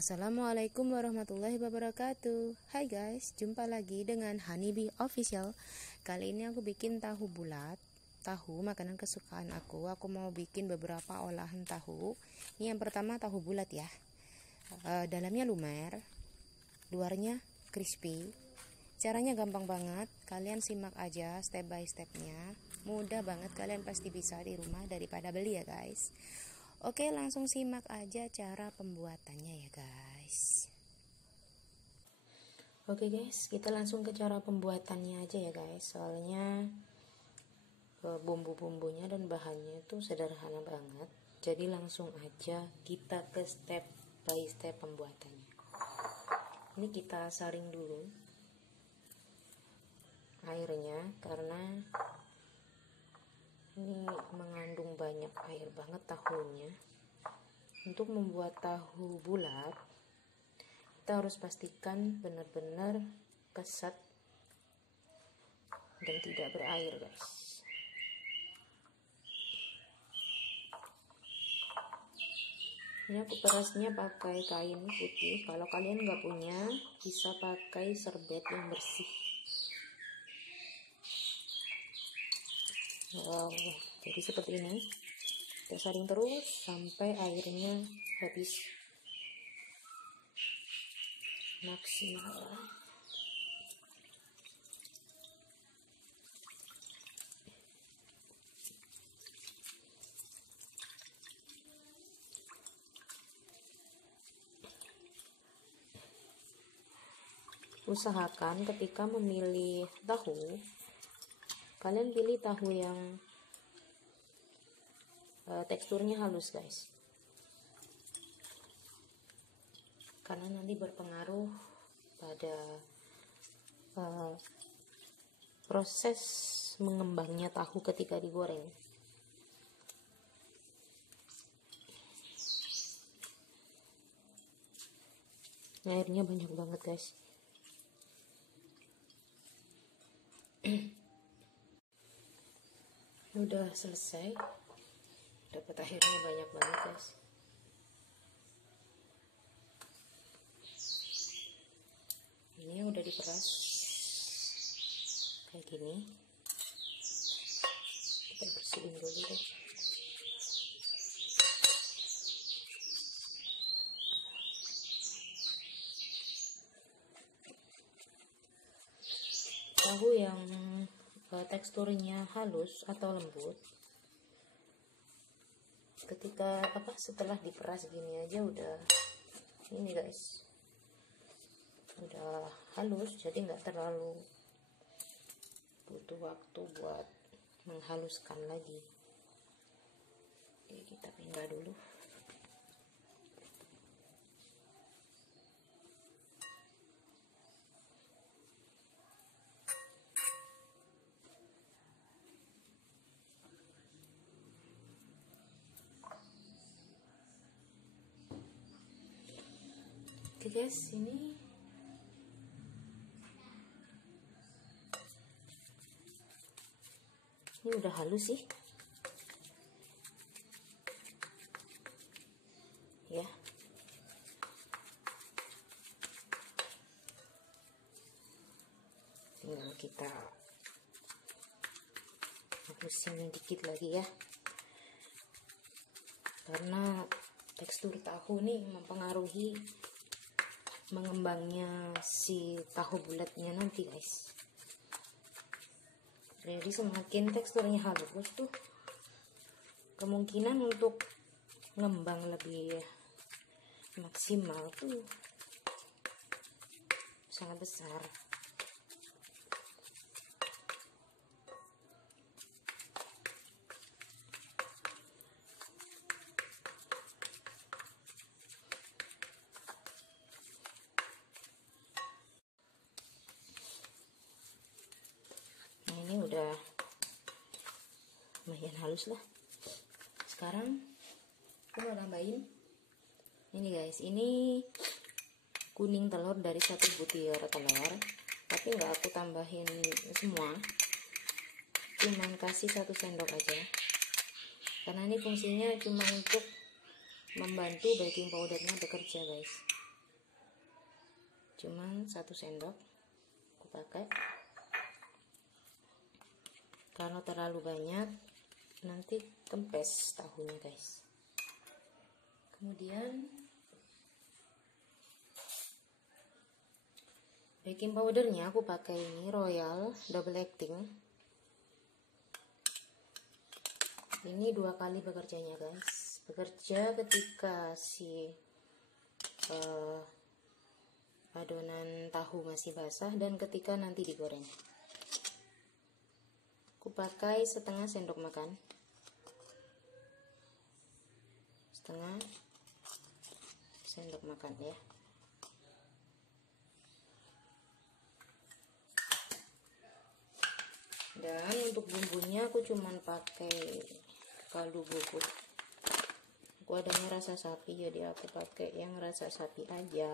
Assalamualaikum warahmatullahi wabarakatuh. Hai guys, jumpa lagi dengan Honeybee Official. Kali ini aku bikin tahu bulat. Tahu makanan kesukaan aku. Aku mau bikin beberapa olahan tahu. Ini yang pertama tahu bulat ya. Dalamnya lumer, luarnya crispy. Caranya gampang banget. Kalian simak aja step by stepnya. Mudah banget, kalian pasti bisa di rumah daripada beli ya guys. Oke, langsung simak aja cara pembuatannya ya guys. Oke guys, kita langsung ke cara pembuatannya aja ya guys. Soalnya bumbu-bumbunya dan bahannya itu sederhana banget. Jadi langsung aja kita ke step by step pembuatannya. Ini kita saring dulu airnya karena ini mengandung banyak air banget tahunya. Untuk membuat tahu bulat, kita harus pastikan benar-benar keset dan tidak berair guys. Ini aku perasnya pakai kain putih. Kalau kalian nggak punya, bisa pakai serbet yang bersih. Wow, jadi seperti ini. Kita saring terus sampai airnya habis maksimal. Usahakan ketika memilih tahu, kalian pilih tahu yang teksturnya halus guys, karena nanti berpengaruh pada proses mengembangnya tahu ketika digoreng. Airnya banyak banget guys. Udah selesai, dapat airnya banyak banget guys. Ini udah diperas kayak gini. Kita bersihin dulu deh. Tahu yang teksturnya halus atau lembut, ketika setelah diperas gini aja udah ini guys, udah halus, jadi nggak terlalu butuh waktu buat menghaluskan lagi. Oke, kita pindah dulu. Oke guys, ini udah halus sih ya. Tinggal kita halusin dikit lagi ya, karena tekstur tahu nih mempengaruhi mengembangnya si tahu bulatnya nanti guys. Jadi semakin teksturnya halus tuh kemungkinan untuk ngembang lebih maksimal tuh sangat besar. Ini udah lumayan halus lah. Sekarang aku mau tambahin ini guys, ini kuning telur dari 1 butir telur, tapi nggak aku tambahin semua, cuman kasih 1 sendok aja, karena ini fungsinya cuma untuk membantu baking powdernya bekerja guys. cuman 1 sendok aku pakai. Kalau terlalu banyak nanti kempes tahunya guys. Kemudian baking powdernya aku pakai ini Royal Double Acting. Ini 2 kali bekerjanya guys. Bekerja ketika si adonan tahu masih basah dan ketika nanti digoreng. Aku pakai setengah sendok makan. Setengah sendok makan ya. Dan untuk bumbunya aku cuman pakai kaldu bubuk. Aku adanya rasa sapi, jadi aku pakai yang rasa sapi aja.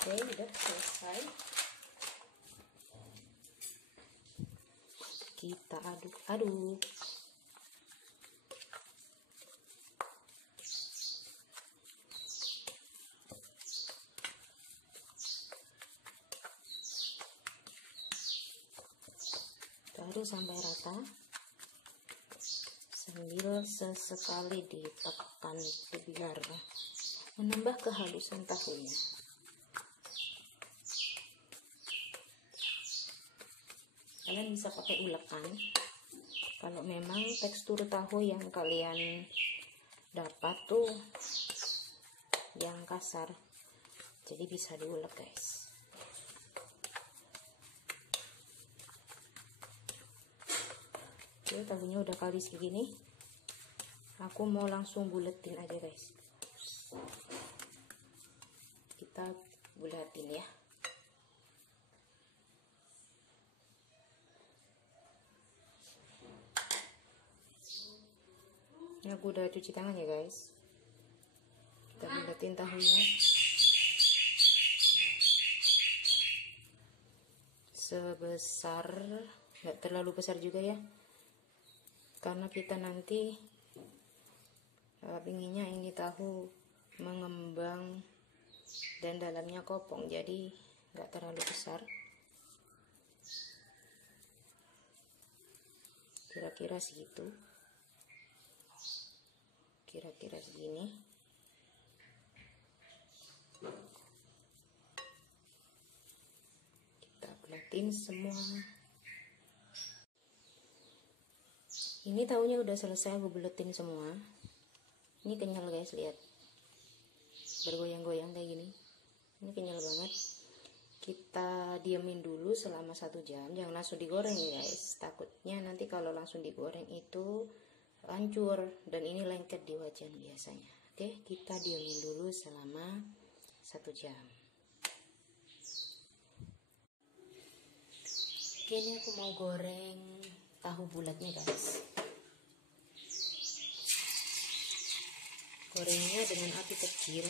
Oke, udah selesai. Kita aduk-aduk. Aduk sampai rata sambil sesekali ditekan biar menambah kehalusan tahunya. Kalian bisa pakai ulekan kalau memang tekstur tahu yang kalian dapat tuh yang kasar, jadi bisa diulek guys. Oke, tahunya udah kali segini, aku mau langsung buletin aja guys. Kita buletin ya. Ini aku udah cuci tangan ya guys. Kita buletin tahunya sebesar, nggak terlalu besar juga ya, karena kita nanti pinginnya ini tahu mengembang dan dalamnya kopong, jadi nggak terlalu besar, kira-kira segitu, kira-kira segini. Kita buletin semua. Ini tahunya udah selesai aku buletin semua. Ini kenyal guys, lihat, bergoyang-goyang kayak gini. Ini kenyal banget. Kita diamin dulu selama 1 jam, jangan langsung digoreng ya guys, takutnya nanti kalau langsung digoreng itu hancur dan ini lengket di wajan biasanya. Oke, kita diamin dulu selama 1 jam. Oke, ini aku mau goreng tahu bulatnya guys. Gorengnya dengan api kecil,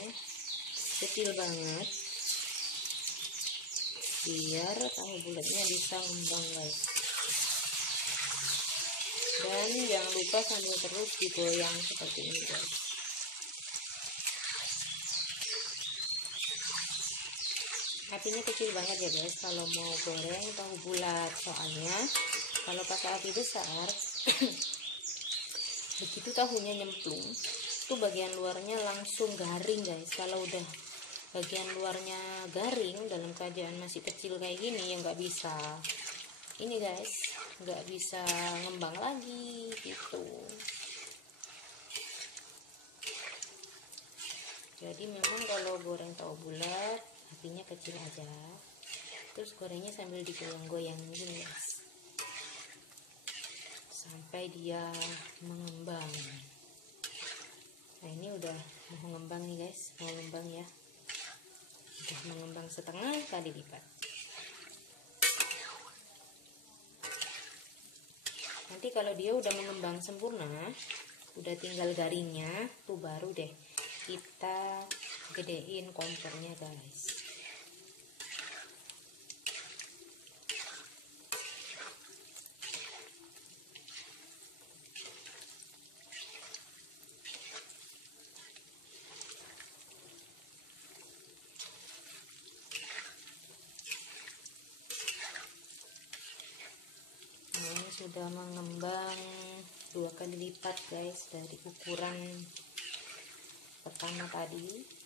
kecil banget, biar tahu bulatnya bisa ngembang guys. Dan jangan lupa sambil terus digoyang seperti ini guys. Apinya kecil banget ya guys kalau mau goreng tahu bulat, soalnya kalau pakai api besar begitu tahunya nyemplung tuh bagian luarnya langsung garing guys. Kalau udah bagian luarnya garing dalam keadaan masih kecil kayak gini ya nggak bisa ini guys, nggak bisa ngembang lagi gitu. Jadi memang kalau goreng tahu bulat apinya kecil aja, terus gorengnya sambil digoyang-goyang gini guys sampai dia mengembang. Nah ini udah mau ngembang nih guys, mau ngembang ya, udah mengembang setengah kali lipat. Nanti kalau dia udah mengembang sempurna, udah tinggal garingnya tuh, baru deh kita gedein kompornya guys. udah mengembang 2 kali lipat guys dari ukuran pertama tadi.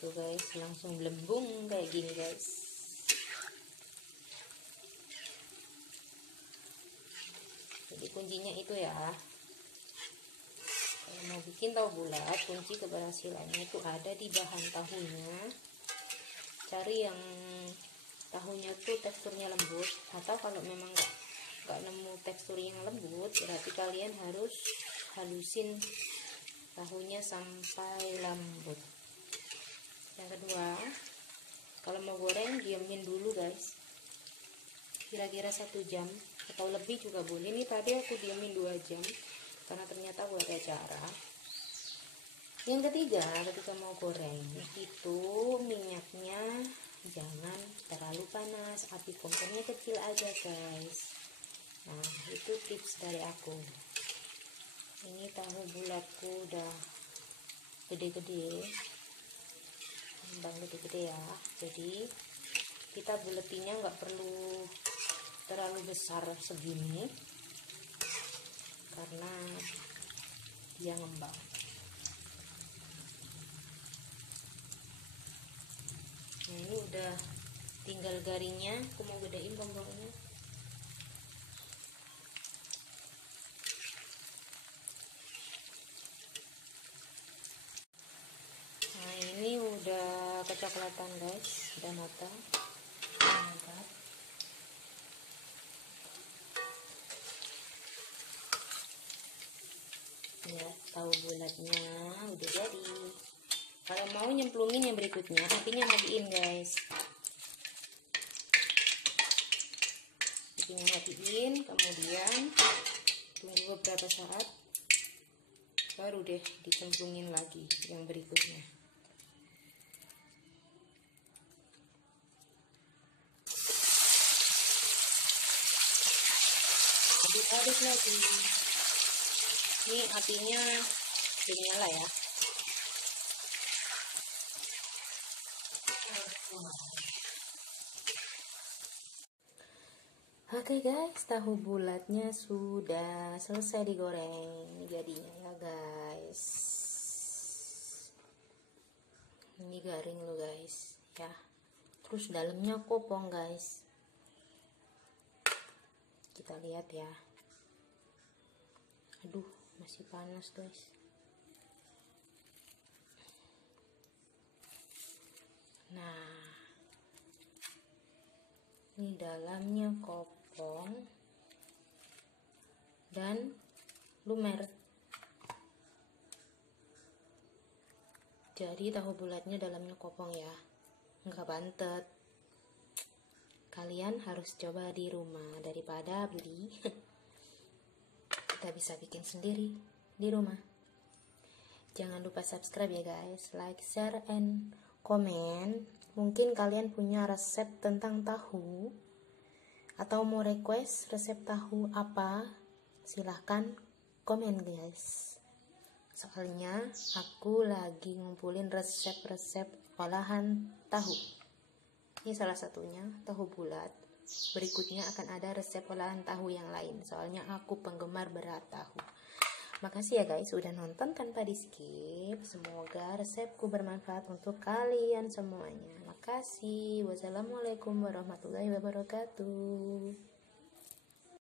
Tuh guys, langsung belembung kayak gini guys. Jadi kuncinya itu ya, kalau mau bikin tahu bulat, kunci keberhasilannya itu ada di bahan tahunya. Cari yang tahunya tuh teksturnya lembut, atau kalau memang nggak nemu tekstur yang lembut, berarti kalian harus halusin tahunya sampai lembut. Yang kedua, kalau mau goreng diamin dulu guys, kira-kira 1 jam atau lebih juga boleh. Ini tadi aku diamin 2 jam karena ternyata buat acara. Yang ketiga, ketika mau goreng itu minyaknya jangan terlalu panas, api kompornya kecil aja guys. Nah, itu tips dari aku. Ini tahu bulatku udah gede-gede, kembang gede-gede ya, jadi kita buletinnya nggak perlu terlalu besar segini karena dia ngembang. Nah, ini udah tinggal garingnya, aku mau gedein kompongnya. Nah, ini udah kecoklatan guys, udah matang. Ya, tahu bulatnya udah jadi. Kalau mau nyemplungin yang berikutnya, apinya matiin guys. Apinya matiin, kemudian tunggu beberapa saat, baru deh dicemplungin lagi yang berikutnya. Aduk-aduk lagi. Ini apinya dinyala ya. Oke guys, tahu bulatnya sudah selesai digoreng jadinya ya guys. Ini garing loh guys ya. Terus dalamnya kopong guys. Kita lihat ya. Aduh, masih panas guys. Nah, ini dalamnya kopong dan lumer. Jadi tahu bulatnya dalamnya kopong ya, nggak bantet. Kalian harus coba di rumah daripada beli. Kita bisa bikin sendiri di rumah. Jangan lupa subscribe ya guys, like, share, and comment. Mungkin kalian punya resep tentang tahu atau mau request resep tahu apa, silahkan komen guys. Soalnya aku lagi ngumpulin resep-resep olahan tahu. Ini salah satunya, tahu bulat. Berikutnya akan ada resep olahan tahu yang lain, soalnya aku penggemar berat tahu. Makasih ya guys udah nonton tanpa di skip. Semoga resepku bermanfaat untuk kalian semuanya. Makasih. Wassalamualaikum warahmatullahi wabarakatuh.